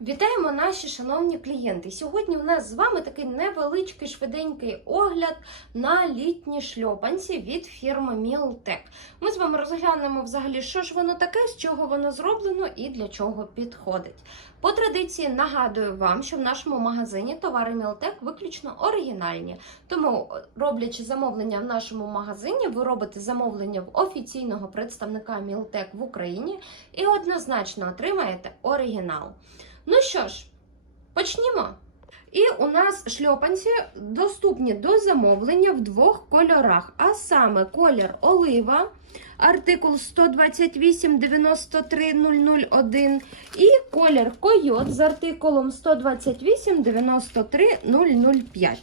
Вітаємо наші шановні клієнти. Сьогодні у нас з вами такий невеличкий швиденький огляд на літні шльопанці від фірми Мілтек. Ми з вами розглянемо взагалі, що ж воно таке, з чого воно зроблено і для чого підходить. По традиції нагадую вам, що в нашому магазині товари Мілтек виключно оригінальні. Тому, роблячи замовлення в нашому магазині, ви робите замовлення в офіційного представника Мілтек в Україні і однозначно отримаєте оригінал. Ну що ж, почнімо. І у нас шльопанці доступні до замовлення в двох кольорах, а саме колір олива, артикул 128-93-001 і колір койот з артикулом 128-93-005.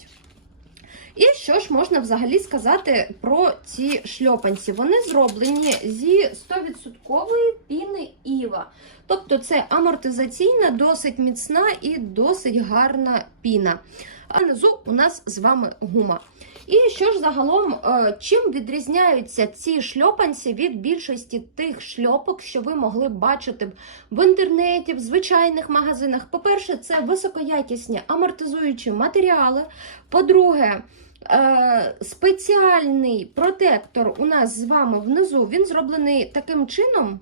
І що ж можна взагалі сказати про ці шльопанці? Вони зроблені зі 100% піни Іва. Тобто це амортизаційна, досить міцна і досить гарна піна. А внизу у нас з вами гума. І що ж загалом, е, чим відрізняються ці шльопанці від більшості тих шльопок, що ви могли бачити в інтернеті, в звичайних магазинах? По-перше, це високоякісні амортизуючі матеріали. По-друге, спеціальний протектор у нас з вами внизу, він зроблений таким чином.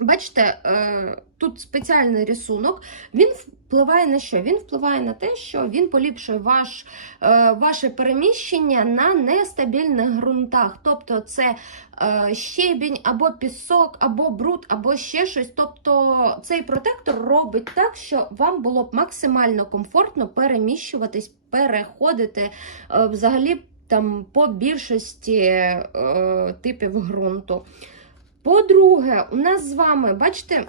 Бачите, е, тут спеціальний рисунок. Він впливає на що? Він впливає на те, що він поліпшує ваш, е, ваше переміщення на нестабільних ґрунтах. Тобто це е, щебінь або пісок, або бруд, або ще щось. Тобто цей протектор робить так, що вам було б максимально комфортно переміщуватись, переходити взагалі там по більшості типів ґрунту. По-друге, у нас з вами, бачите,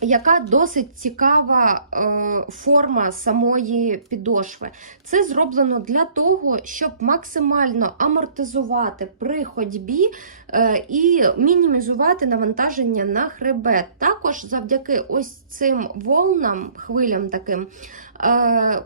яка досить цікава е, форма самої підошви. Це зроблено для того, щоб максимально амортизувати при ходьбі е, і мінімізувати навантаження на хребет. Також завдяки ось цим волнам, хвилям таким. Е,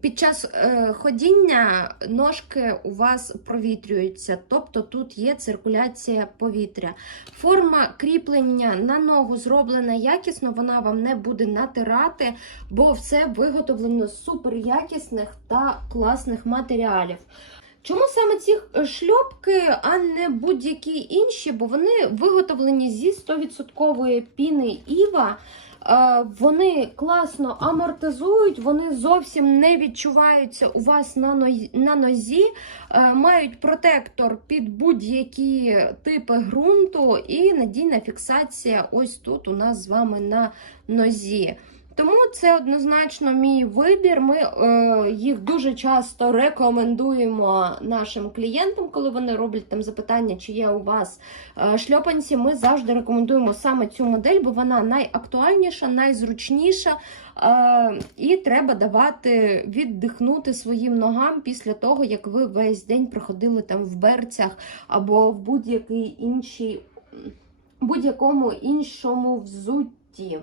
під час е, ходіння ножки у вас провітрюються, тобто тут є циркуляція повітря. Форма кріплення на ногу зроблена якісно, вона вам не буде натирати, бо все виготовлено з суперякісних та класних матеріалів. Чому саме ці шльопки, а не будь-які інші? Бо вони виготовлені зі 100% піни Іва. Е, Вони класно амортизують, вони зовсім не відчуваються у вас на нозі, е, мають протектор під будь-які типи ґрунту і надійна фіксація ось тут у нас з вами на нозі. Тому це однозначно мій вибір. Ми е, їх дуже часто рекомендуємо нашим клієнтам, коли вони роблять там запитання, чи є у вас е, шльопанці. Ми завжди рекомендуємо саме цю модель, бо вона найактуальніша, найзручніша. Е, і треба давати віддихнути своїм ногам після того, як ви весь день проходили там в берцях або в будь-який інший, будь-якому іншому взутті.